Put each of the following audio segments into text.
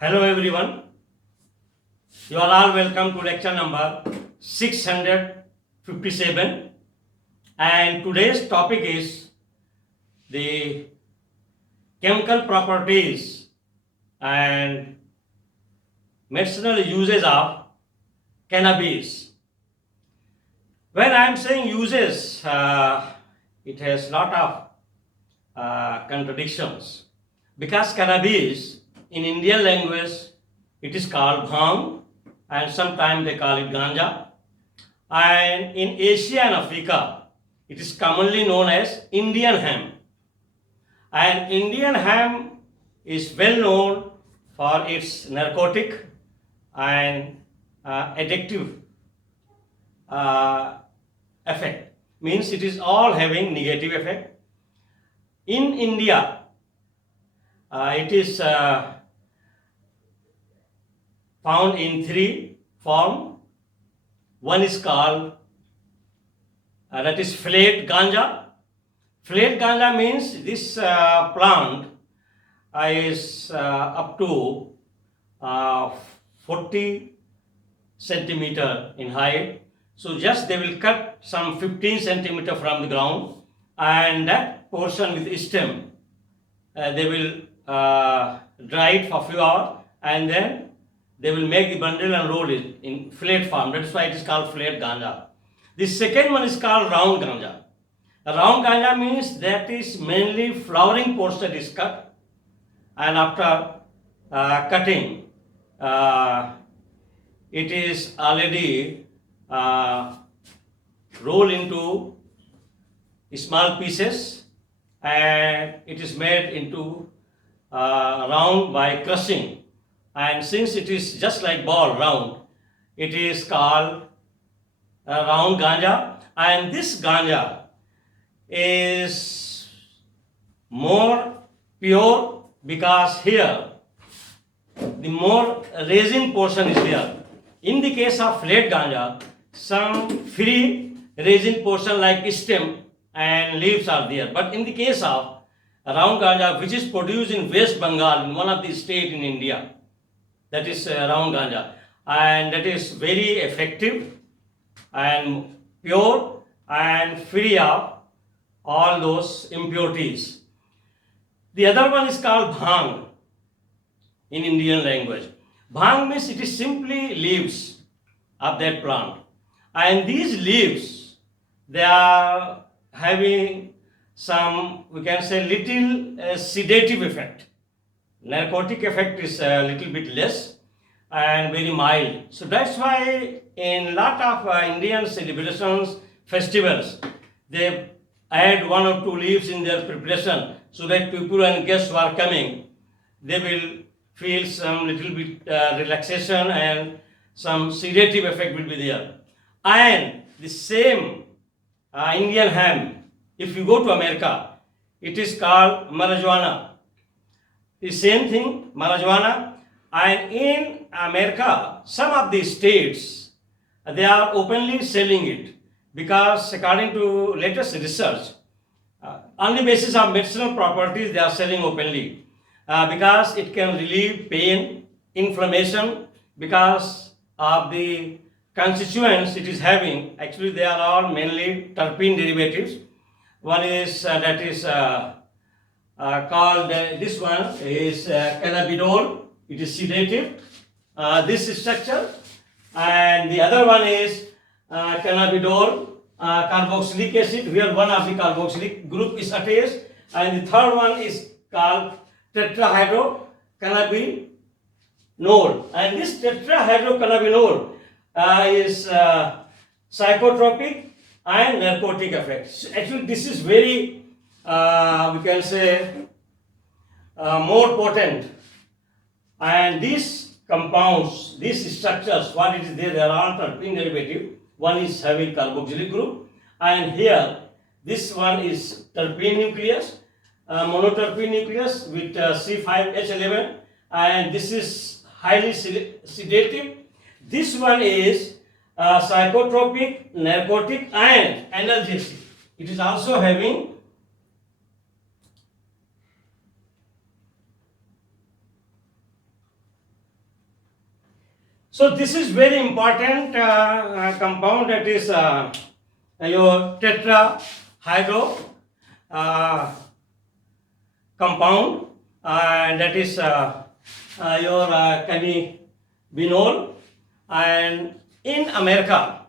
Hello everyone, you are all welcome to lecture number 657, and today's topic is the chemical properties and medicinal uses of cannabis. When I am saying uses, it has lot of contradictions because cannabis in Indian language it is called bhang and sometimes they call it ganja, and in Asia and Africa it is commonly known as Indian hemp, and Indian hemp is well known for its narcotic and addictive uh, effect, means it is all having negative effect. In India it is found in three form. One is called that is flake ganja. Flake ganja means this plant is up to 40 centimeter in height. So just they will cut some 15 centimeter from the ground, and that portion with stem they will dry it for few hours, and then they will make the bundle and roll it in flat form. That's why it is called flat ganja. The second one is called round ganja. Round ganja means that is mainly flowering portion is cut, and after cutting it is already rolled into small pieces, and it is made into round by crushing, and since it is just like ball round, it is called round ganja. And this ganja is more pure because here the more resin portion is there. In the case of flat ganja, some free resin portion like stem and leaves are there, but in the case of round ganja, which is produced in West Bengal, in one of the state in India, that is round ganja, and that is very effective and pure and free of all those impurities. The other one is called bhang in Indian language. Bhang means it is simply leaves of that plant, and these leaves they are having some, we can say, little sedative effect. Narcotic effect is a little bit less and very mild. So that's why in lot of Indian celebrations, festivals, they add one or two leaves in their preparation so that people and guests who are coming, they will feel some little bit relaxation and some sedative effect will be there. And the same Indian hemp, if you go to America, it is called marijuana. The same thing, marijuana. And in America, some of the states, they are openly selling it because according to latest research, on the basis of medicinal properties, they are selling openly because it can relieve pain, inflammation, because of the constituents it is having. Actually, they are all mainly terpene derivatives. One is that is called this one is cannabidiol. It is sedative. This structure, and the other one is cannabidiol carboxylic acid, where one of the carboxylic group is attached, and the third one is called tetrahydrocannabinol, and this tetrahydrocannabinol is psychotropic and narcotic effects. Actually, this is very, we can say, more potent. And these compounds, these structures, what it is there, they are all terpene derivative. One is having carboxylic group, and here this one is terpene nucleus, monoterpene nucleus with C5H11, and this is highly sedative. This one is psychotropic, narcotic, and analgesic. It is also having So this is very important compound, that is your tetrahydro uh, compound, and that is your cannabinol. And in America,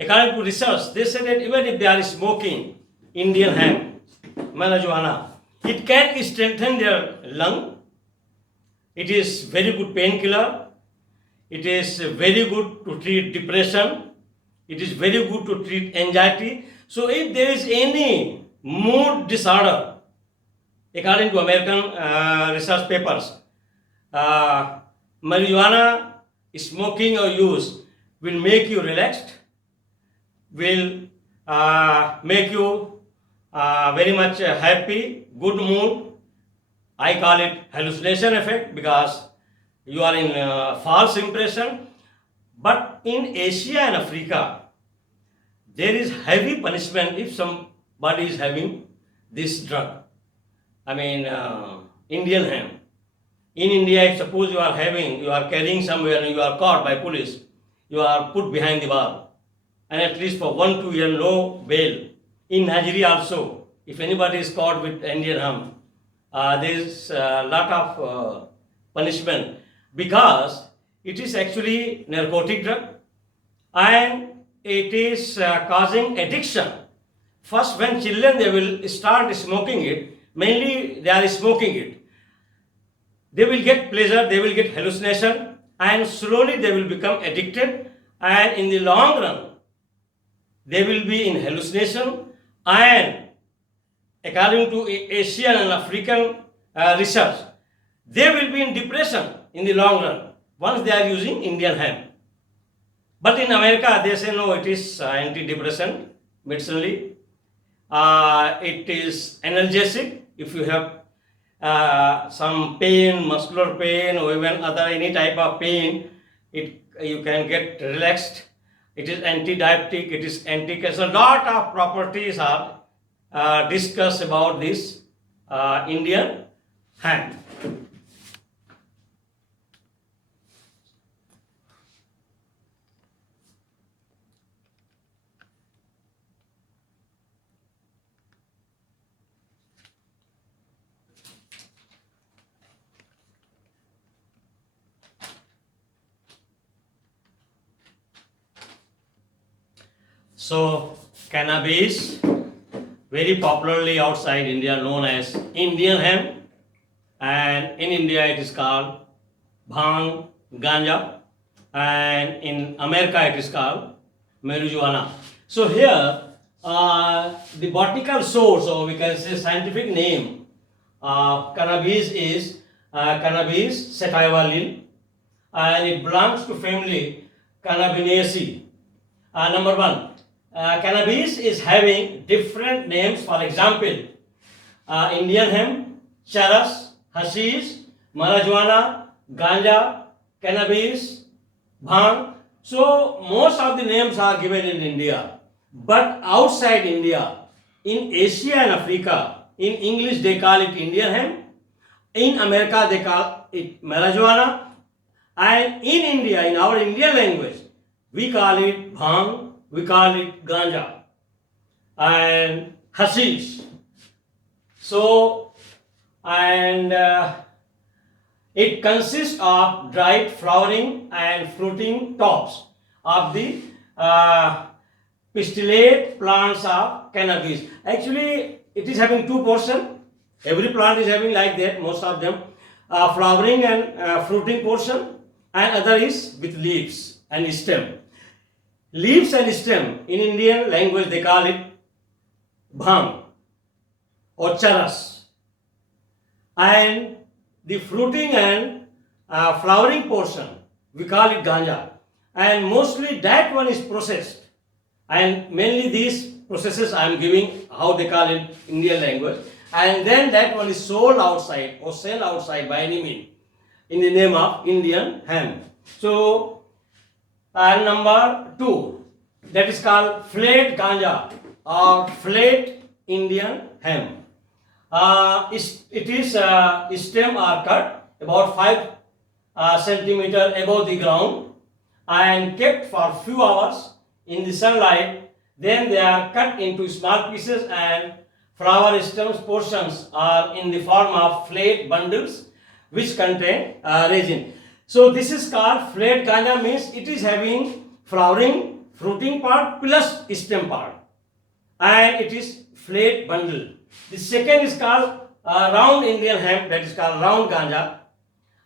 according to research, they say that even if they are smoking Indian hemp, marijuana, it can strengthen their lung. It is very good painkiller. It is very good to treat depression. It is very good to treat anxiety. So if there is any mood disorder, according to American research papers, marijuana smoking or use will make you relaxed, will make you very much happy, good mood. I call it hallucination effect because you are in false impression. But in Asia and Africa, there is heavy punishment if somebody is having this drug. I mean, Indian hemp. In India, if suppose you are carrying somewhere and you are caught by police, you are put behind the bar, and at least for 1-2 years, no bail. In Nigeria also, if anybody is caught with Indian hemp, there is a lot of punishment because it is actually narcotic drug and it is causing addiction. First, when children they will start smoking it, mainly they are smoking it. They will get pleasure, they will get hallucination, and slowly they will become addicted. And in the long run, they will be in hallucination. And according to Asian and African research, they will be in depression in the long run once they are using Indian hemp. But in America, they say no, it is antidepressant medicinally. It is analgesic. If you have some pain, muscular pain, or even other any type of pain, you can get relaxed. It is anti-diabetic. It is anti-cancer. A lot of properties are discussed about this Indian hemp. So, cannabis, very popularly outside India known as Indian hemp, and in India it is called bhang, ganja, and in America it is called marijuana. So here, the botanical source, or we can say scientific name of cannabis is Cannabis sativa lil, and it belongs to family Cannabinaceae. Number one, cannabis is having different names. For example, Indian hemp, charas, hashish, marijuana, ganja, cannabis, bhang. So most of the names are given in India, but outside India, in Asia and Africa, in English they call it Indian hemp. In America they call it marijuana, and in India, in our Indian language, we call it bhang, we call it ganja and hashish. So, and it consists of dried flowering and fruiting tops of the pistillate plants of cannabis. Actually, it is having two portions. Every plant is having like that, most of them. Flowering and fruiting portion, and other is with leaves and stem. Leaves and stem, in Indian language they call it bhang or charas, and the fruiting and flowering portion we call it ganja, and mostly that one is processed, and mainly these processes I am giving how they call it Indian language, and then that one is sold outside or sell outside by any means in the name of Indian hemp. So and number two, that is called flat ganja or flat Indian hemp. It is stem are cut about 5 centimeter above the ground and kept for few hours in the sunlight. Then they are cut into small pieces and flower stems portions are in the form of flat bundles which contain resin. So this is called flat ganja, means it is having flowering, fruiting part plus stem part, and it is flat bundle. The second is called round Indian hemp, that is called round ganja.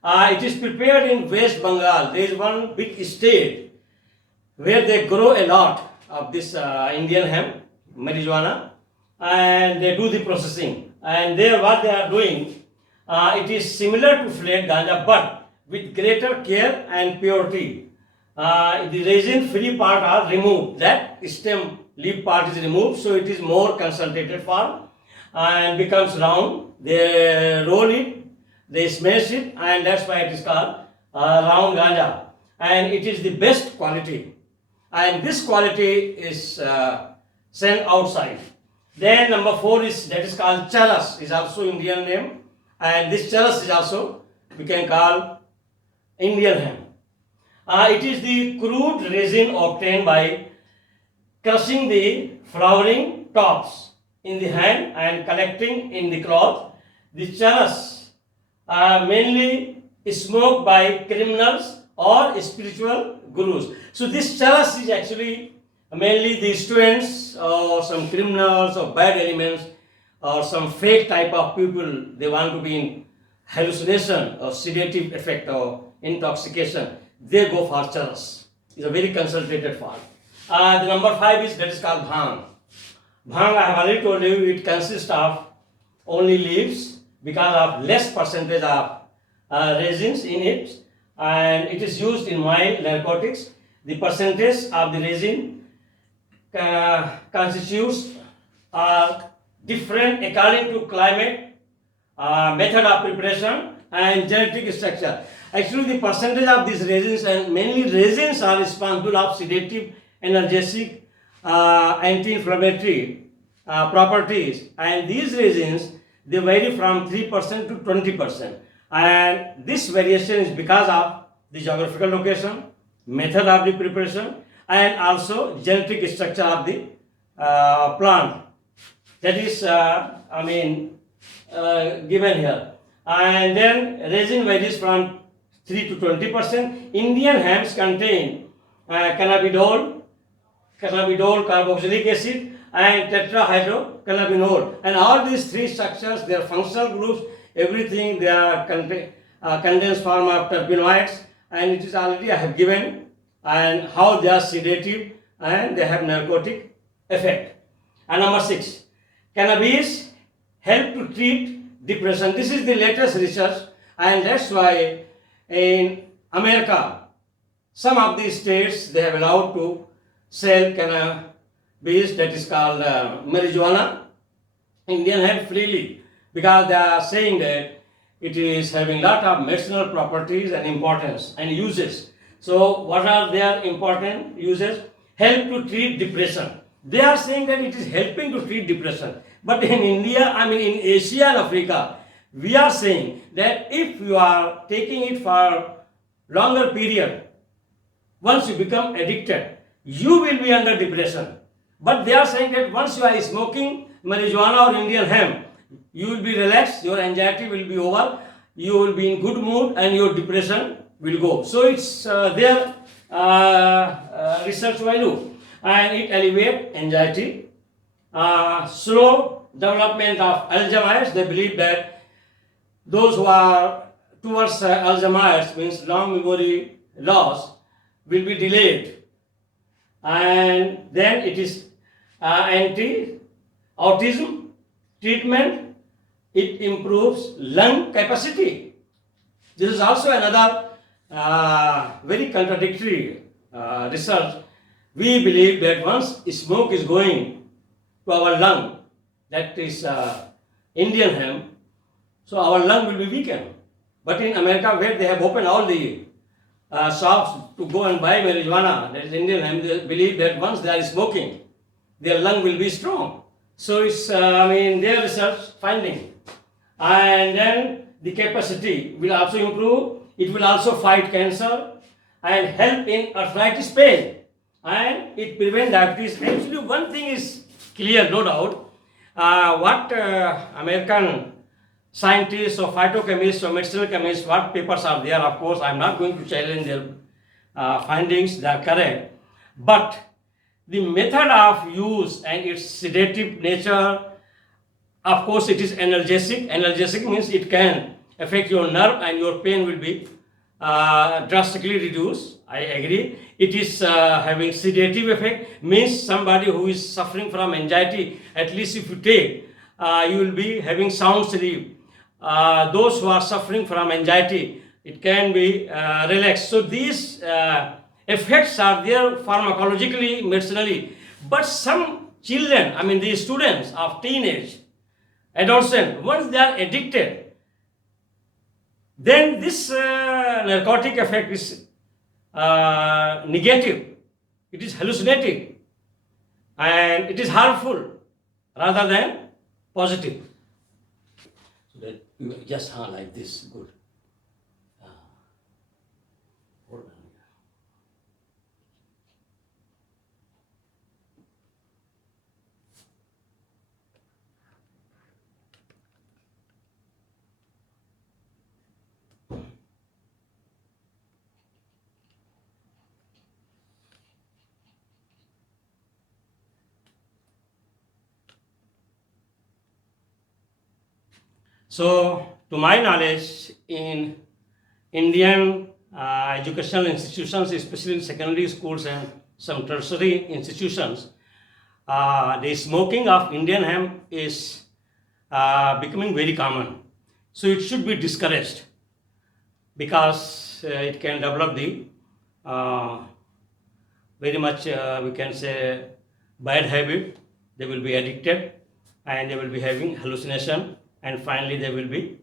It is prepared in West Bengal. There is one big state where they grow a lot of this Indian hemp, marijuana, and they do the processing. And there what they are doing, it is similar to flat ganja but with greater care and purity. The resin free part are removed, that stem leaf part is removed, so it is more concentrated form and becomes round. They roll it, they smash it, and that's why it is called round ganja, and it is the best quality, and this quality is sent outside. Then number 4 is, that is called charas, is also Indian name, and this charas is also we can call Indian hemp. It is the crude resin obtained by crushing the flowering tops in the hand and collecting in the cloth. The charas are mainly smoked by criminals or spiritual gurus. So this charas is actually mainly the students or some criminals or bad elements or some fake type of people. They want to be in hallucination or sedative effect or intoxication. They go for charas. It's a very concentrated form. The number 5 is, that is called bhang. Bhang, I have already told you, it consists of only leaves because of less percentage of resins in it, and it is used in mild narcotics. The percentage of the resin constitutes different according to climate, method of preparation and genetic structure. Actually, the percentage of these resins, and mainly resins, are responsible of sedative, analgesic, anti-inflammatory properties, and these resins, they vary from 3% to 20%, and this variation is because of the geographical location, method of the preparation, and also genetic structure of the plant. That is given here. And then resin varies from 3 to 20%. Indian hemps contain cannabidiol, carboxylic acid, and tetrahydrocannabinol. And all these 3 structures, their functional groups, everything, they are condensed form of terpenoids, and it is already I have given, and how they are sedative and they have narcotic effect. And number 6, cannabis help to treat depression. This is the latest research, and that's why in America, some of these states, they have allowed to sell cannabis, that is called marijuana, Indian hemp, freely, because they are saying that it is having lot of medicinal properties and importance and uses. So what are their important uses? Help to treat depression. They are saying that it is helping to treat depression. But in India, in Asia and Africa, we are saying that if you are taking it for longer period, once you become addicted, you will be under depression. But they are saying that once you are smoking marijuana or Indian hemp, you will be relaxed, your anxiety will be over, you will be in good mood, and your depression will go. So it's their research value, and it alleviates anxiety. Slow development of Alzheimer's. They believe that those who are towards Alzheimer's, means long memory loss, will be delayed. And then it is anti-autism treatment. It improves lung capacity. This is also another very contradictory research. We believe that once smoke is going to our lung, that is Indian hemp, so our lung will be weakened. But in America, where they have opened all the shops to go and buy marijuana, that is Indian hemp, they believe that once they are smoking, their lung will be strong. So it's their research finding. And then the capacity will also improve. It will also fight cancer and help in arthritis pain, and it prevents diabetes. Actually, one thing is clear, no doubt. What American scientists or phytochemists or medicinal chemists, what papers are there, of course, I'm not going to challenge their findings, they are correct. But the method of use and its sedative nature, of course, it is analgesic. Analgesic means it can affect your nerve and your pain will be drastically reduced. I agree. It is having sedative effect, means somebody who is suffering from anxiety, at least if you take, you will be having sound sleep. Those who are suffering from anxiety, it can be relaxed. So these effects are there pharmacologically, medicinally. But some children, I mean the students of teenage, adolescent, once they are addicted, then this narcotic effect is negative, it is hallucinating, and it is harmful rather than positive. So that you just like this, good. Hold on. So, to my knowledge, in Indian educational institutions, especially in secondary schools and some tertiary institutions, the smoking of Indian hemp is becoming very common. So, it should be discouraged because it can develop the very much, we can say, bad habit. They will be addicted and they will be having hallucination, and finally they will be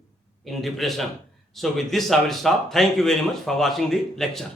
in depression. So with this I will stop. Thank you very much for watching the lecture.